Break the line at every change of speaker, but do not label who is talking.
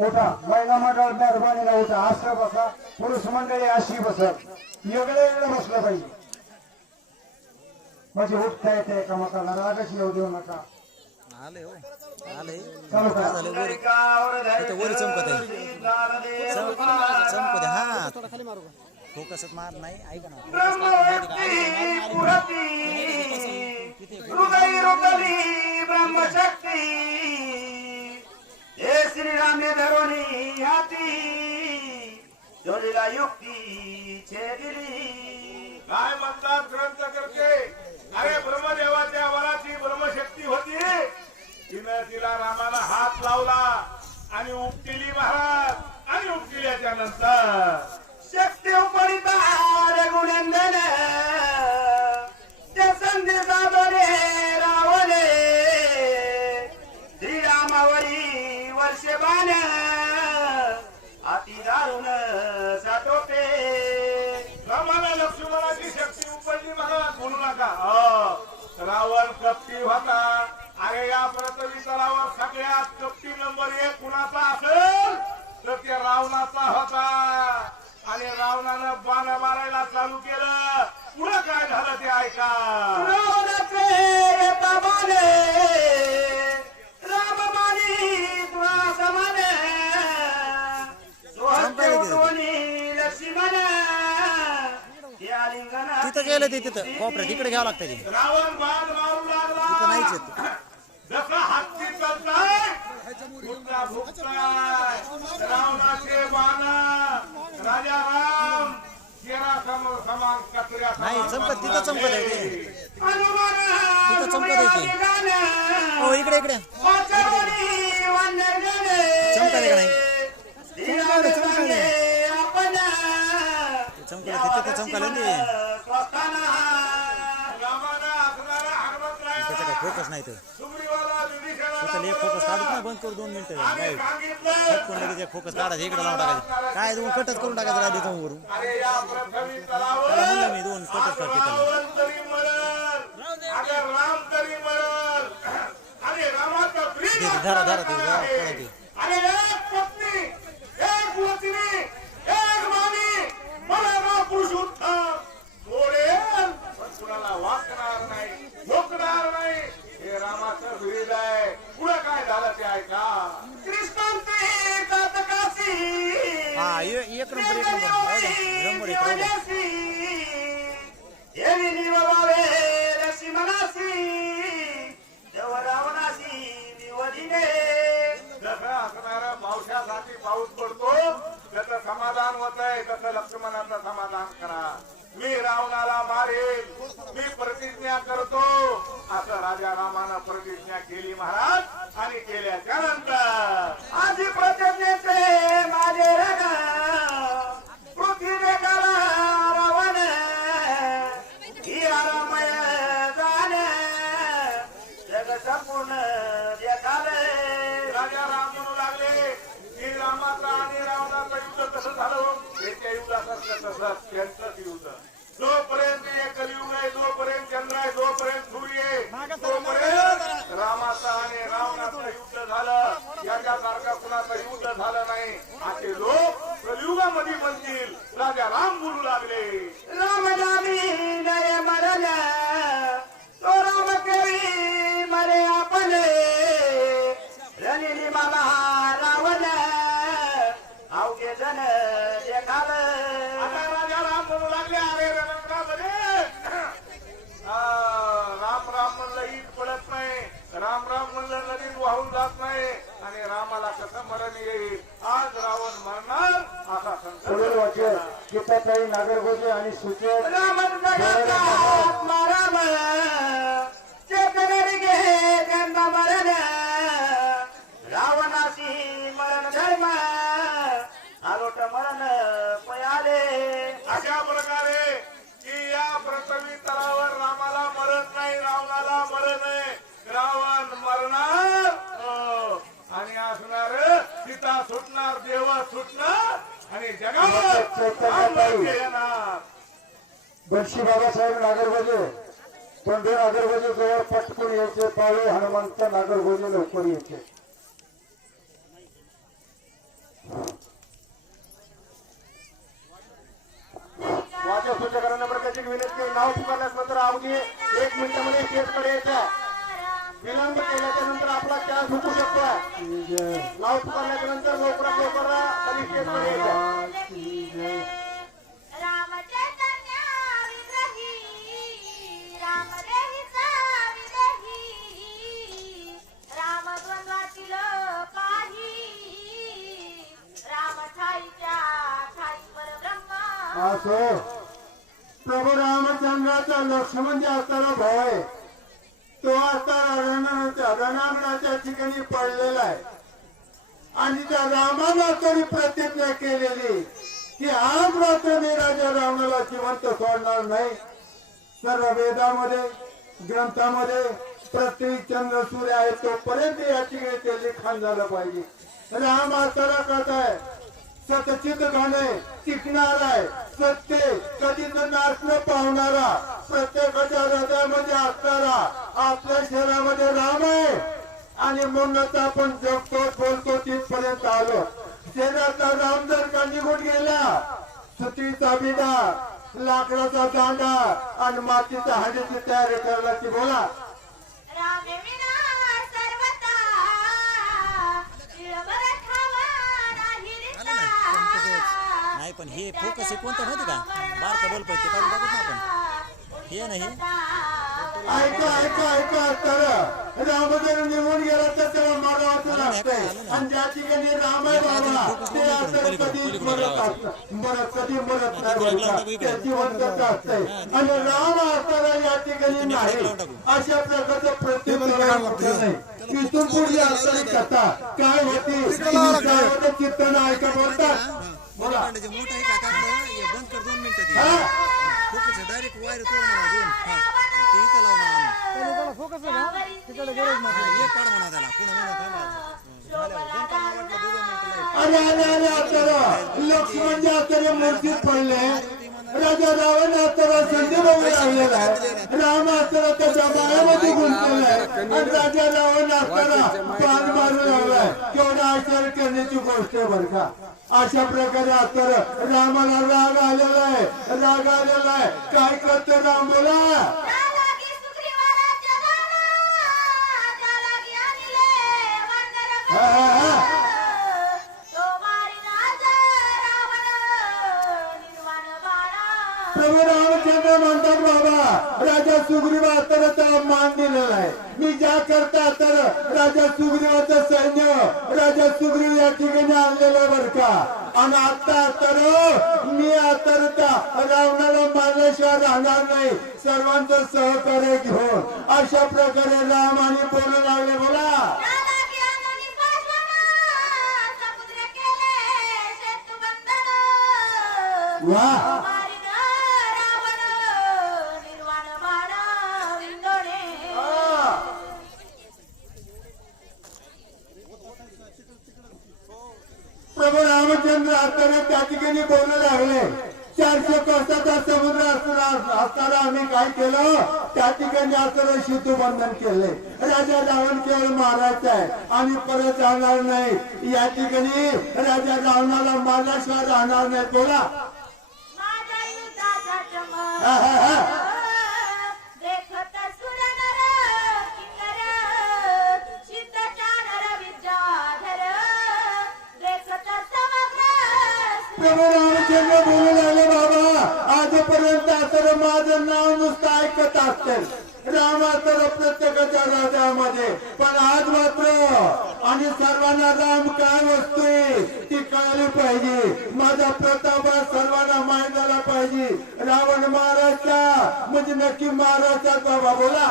उठा. महिला मंडळ मेहरबानीला उठा. असं बसा. पुरुष मंडळी अशी बसत वेगळं वेगळं बसलं पाहिजे. म्हणजे उठता येते एकामेकाला. रागच येऊ देऊ नका.
आले हो आले.
चालू
काय
करा
झालं वर? इथं वर चमकत आहे. चम- चमकत आहे. हा. फोकसच मार नाही. ऐका ना.
ब्रह्मशक्ती. श्रीरामे धरोनी हाती. जोडीला युक्ती छेदिली.
काय म्हणतात ग्रंथ करते अरे ब्रह्मदेवाच्या वराची ब्रह्मशक्ती होती. तिनं तिला रामाला हात लावला आणि उपटिली महाराज आणि उपटिल्याच्या नंतर.
शक्ती उपरिता रघुनंदन. त्या
होता. अरे या तलावर सगळ्यात कपटी नंबर एक कुणाचा असेल तर ते रावणाचा होता. आणि रावणानं बाण मारायला चालू केलं. पुढं काय झालं ते ऐका.
तिथं गेलं ते तिथं. कोपऱ्यात तिकडे घ्यावं लागतं ते
रावण बाण
तिथं नाहीच येत.
तेरा
नाही चमकत तिथं चमकत आहे ते. तिथं चमकत आहे ते. हो इकडे इकडे. चमकत आहे का नाही? चमकत आहे तिथं चमकलं ना. ते फोकस नाही तर. एक फोकस काढत ना बंद करू दोन मिनिटं. नाही. फटकून लगेच एक फोकस काढायचं इकडे लावून टाकायचं. काय दोन कटच करून टाकायचं राहिली तो वरून त्याला म्हणलं मी दोन कटच करते त्याला. धरा धरा ते
Madina'ya Essas as crianças viu, Sita सुटणार देव सुटणार आणि जगावर येणार.
बक्षी बाबासाहेब नागरगोजे तोंडे नागरगोजे जवळ पटकून यायचे पाळे हनुमंत नागरगोजे लवकर यायचे.
वाचक सूचकांना प्रत्येक विनंती नाव पुकारल्यास नंतर अवघे एक मिनिटामध्ये केसकडे यायच्या विलंब केल्याच्यानंतर आपला चहा होऊ शकतो नाव पुकारल्याच्या नंतर लवकरात लवकर खाली स्टेजकडे यायचं
राम
असो. प्रभू रामचंद्राचा लक्ष्मण जे असणारा भाऊ आहे तो आता रणाच्या रणांगणाच्या ठिकाणी पडलेला आहे. आणि त्या रामाला तरी प्रतिज्ञा केलेली की आज मात्र मी राजा रावणाला जिवंत सोडणार नाही. सर्व वेदामध्ये ग्रंथामध्ये प्रत्येक चंद्र सूर्य आहे तोपर्यंत या ठिकाणी ते लिखाण झालं पाहिजे. राम असा कथा आहे. सतचित घाणे टिकणार आहे. सत्य कधीच नाश न पाहणारा. प्रत्येकाच्या हृदयामध्ये असणारा. आपल्या शहरामध्ये राम आहे. आणि म्हणूनच आपण जगतो बोलतो तिथपर्यंत आलो. शेणाचा राम जर का निघून गेला सुतीचा बिडा लाकडाचा दांडा आणि मातीचा हाडीची तयारी करायला ती बोला
रामे विना सर्वता तिळभर ठावा नाही
आलं ना, संपतच.
रिता.
नाही पण हे फोकस हे कोणतं माहिती का? बारका बल्ब आहे ते काढून टाकू ना आपण. हे नाही.
ऐका ऐका ऐका तर निघून गेला तर त्याला मारावं लागतंय. आणि ज्या ठिकाणी राम आहे बाबा ते असं कधी मरत असतं? मरत कधी मरत नाही आणि राम असताना या ठिकाणी नाही. अशा प्रकारचं प्रत्येक नाही. इथून कथा काय होती? काय होतं? चित्त नाही ऐका बोलतात. बोला
जे मोठं आहे का त्याकडं हे बंद कर दोन मिनिटं ते
हा?
फोकस डायरेक्ट वायर तोड म्हणा दोन हा ते इथं लावून आणा. हा, एक काढ म्हणा त्याला पुन्हा म्हणा थांबा झाल्यावर बंद करणं वाटलं दोन मिनिटं लाइट
अरे अरे अरे आता लक्ष्मण जे आता मूर्तीत पडले राजा रावण आता संधी बघून राहिलेला आहे राम असताना त्याच्या मायामध्ये गुंतलेला आहे आणि राजा रावण असताना पान मारू लागलाय केवढा आश्चर्य करण्याची गोष्ट आहे बरं का अशा प्रकारे आता रामाला राग आलेला आहे. राग आलेला आहे. काय करतो राम बोला हा, रामचंद्र म्हणतात बाबा राजा सुग्रीवा तर मान दिलेला आहे. मी ज्या करता तर राजा सुग्रीवाचं सैन्य राजा सुग्रीव या ठिकाणी आणलेलं बर का. आणि आता तर मी आता रावणाला मारल्याशिवाय राहणार नाही. सर्वांचं सहकार्य घेऊन अशा प्रकारे राम आणि बोलू लागले बोला. वा
तो मारिन रावण, निर्वाण बाणा विंधोणे.
प्रभू रामचंद्र असताना त्या ठिकाणी बोलू लागले चारशे कोसाचा समुद्र असताना आम्ही काय केलं? त्या ठिकाणी असताना शितूबंधन केले. राजा रावण केवळ मारायचा आहे. आणि परत जाणार नाही. या ठिकाणी राजा रावणाला मारल्याशिवाय राहणार नाही. बोला. हा, हा, हा. असतील असते राम तर प्रत्येकाच्या हृदयामध्ये पण आज मात्र आणि सर्वांना राम काय वस्तू ती कळली पाहिजे. माझा प्रताप सर्वांना माहीत झाला पाहिजे. रावण महाराजचा म्हणजे नक्की महाराजचा बाबा बोला.